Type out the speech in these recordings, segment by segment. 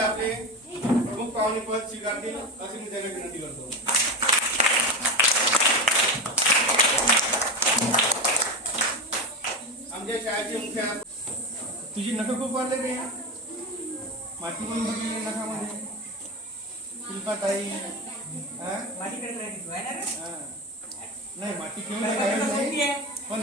देखील आपले प्रमुख पाहुणे पद स्वीकारतील असे मी त्यांना विनंती करतो आमच्या शाळेचे मुख्य तुझी नख खूप वाढले रे माती पण भरली नखामध्ये शिल्पा ताई हा? नाही माती नाही पण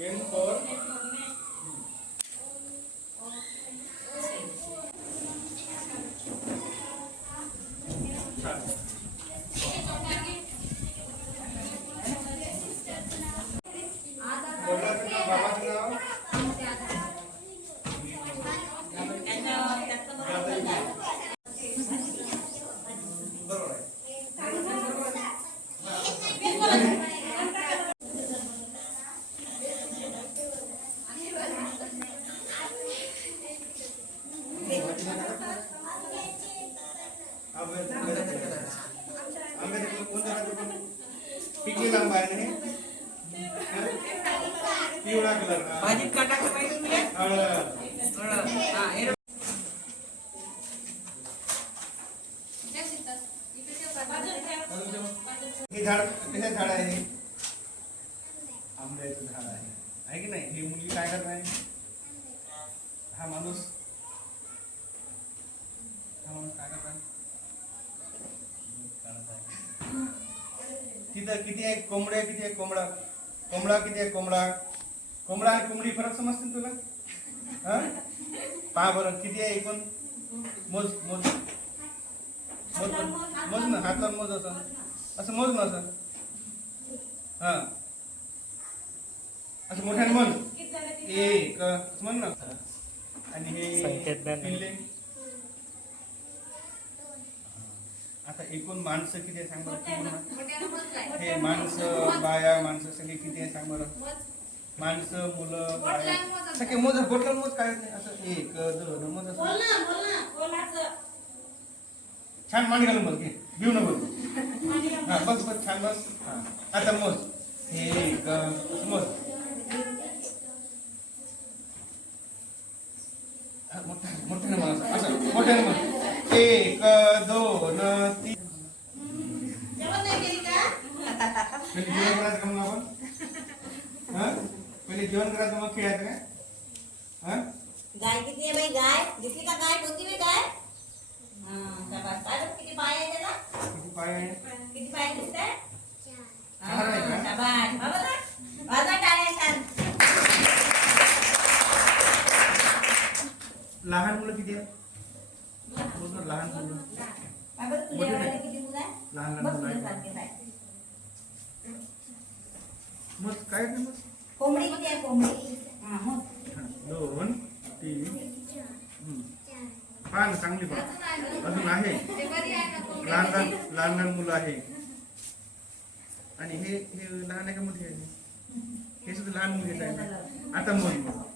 Bien. कोणत्या पण? पिकलेला आंबा आहे ना? पिवळा कलर. भाजीत का टाकलं पाहिजे तुला? हळद. थोडं, हा, झाड झाड आहे हे? आंब्याचं झाड आहे आहे की नाही ही मुलगी काय करत आहे हा माणूस हा माणूस काय करत आहे काढत आहे. तिथं किती आहे? कोंबड्या किती आहे? कोंबडा. कोंबडा किती आहे? कोंबडा. कोंबडा आणि कोंबडी फरक समजते ना तुला? हा? पहा बरं किती आहे एकूण? मोज मोज. मोज मोज ना हातावर मोज असं. असं मोज ना असं. हा. असं मोठ्याने म्हण? एक म्हण ना. आणि हे आता एकूण माणसं किती आहे सांग बरं. हे माणसं बाया माणसं सगळे किती आहे सांग बरं? माणसं मुलं बाया. सगळे मोज बोटला मोज काय असं एक दोन मोज छान मान घालून बस घे. भिऊ नको. हा बस बस छान बस हा. आता मोज एक मोज हा, मोठ्याने म्हण असं. मोठ्याने म्हण एक दोन जेवण करायचं मग खेळायचं काय हा? गाय किती आहे बाई गाय? दिसली का गाय? कोणती बाई गाय? हा, शाबास. काय बघ, किती पाय आहे त्याला किती पाय आहे किती पाय दिसताय चार। आहे का? शाबास. हा बघा. वाजवा टाळ्या छान लहान मुलं किती आहेत बोल ना, लहान मुलं काय बरं तुझ्या वेळेला किती मुलं आहे लहान बघ मुलं तुझ्या आहेत सारखेच आहे मग काय नाही मग कोंबडी किती आहे? कोंबडी. हा मग हा, दोन तीन. पहा ना चांगली पहा. अजून आहे? लहान लहान लहान लहान मुलं आहे. आणि हे हे लहान आहे का मोठी आहे? हे सुद्धा लहान मुलीच आहे ना? आता विचारतो.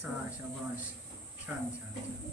सहा शाबाश छान छान छान.